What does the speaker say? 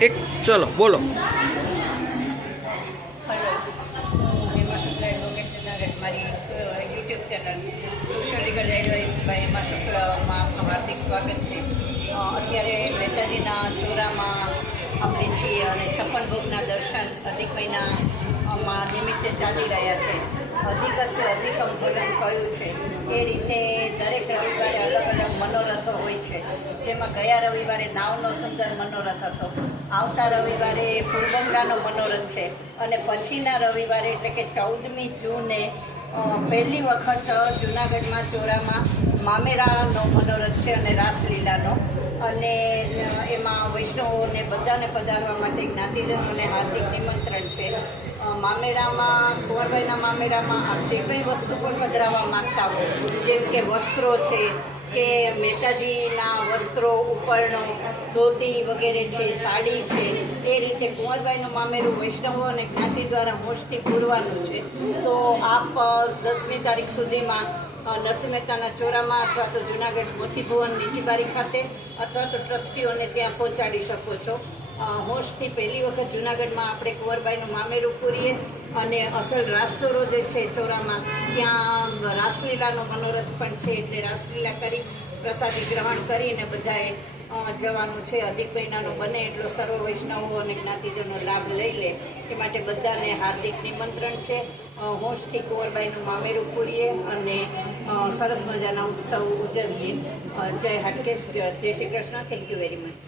એક ચલો બોલો. હેલો, હું હેમા શુક્લા એડવોકેટ જુનાગઢ. મારી YouTube channel social legal advice by Hema શુક્લામાં હાર્દિક સ્વાગત છે. અત્યારે મહેતાજીના ચોરામાં આપણે છીએ અને 56 ભોગના દર્શન અધિક મહિનામાં નિમિત્તે ચાલી રહ્યા છે. અધિકસ્ય અધિકમ ફલમ કહ્યું છે એ રીતે દરેક રવિવારે અલગ અલગ મનોરથો હોય છે. જેમાં ગયા રવિવારે નાવનો સુંદર મનોરથ હતો, આવતા રવિવારે ફૂલબંગલાનો મનોરથ છે અને પછીના રવિવારે એટલે કે 14મી જૂને પહેલી વખત જૂનાગઢમાં ચોરામાં મામેરાનો મનોરથ છે અને રાસલીલાનો. અને એમાં વૈષ્ણવોને બધાને પધારવા માટે જ્ઞાતિજનોને હાર્દિક નિમંત્રણ છે. મામેરામાં કુંવરભાઈના મામેરામાં આપ જે કંઈ વસ્તુ પણ પધરાવવા માંગતા હો, જેમ કે વસ્ત્રો છે કે મહેતાજીના વસ્ત્રો, ઉપરણો, ધોતી વગેરે છે, સાડી છે, એ રીતે કુંવરભાઈનું મામેરું વૈષ્ણવો અને જ્ઞાતિ દ્વારા મોજથી પૂરવાનું છે. તો આપ 10મી તારીખ સુધીમાં નરસિંહ મહેતાના ચોરામાં અથવા તો જૂનાગઢ મોતીભુવન નીચી બારી ખાતે અથવા તો ટ્રસ્ટીઓને ત્યાં પહોંચાડી શકો છો. હોશથી પહેલી વખત જૂનાગઢમાં આપણે કુંવરબાઈનું મામેરું પૂરીએ અને અસલ રાસચોરો જે છે ચોરામાં, ત્યાં રાસલીલાનો મનોરથ પણ છે. એટલે રાસલીલા કરી પ્રસાદી ગ્રહણ કરીને બધાએ જવાનું છે. અધિક મહિનાનો બને એટલો સર્વ વૈષ્ણવો અને જ્ઞાતિજનો લાભ લઈ લે એ માટે બધાને હાર્દિક નિમંત્રણ છે. હોશથી કુંવરબાઈનું મામેરું પૂરીએ અને સરસ મજાના ઉત્સવ ઉજવીએ. જય હાટકેશ, જય Shri Krishna. Thank you very much.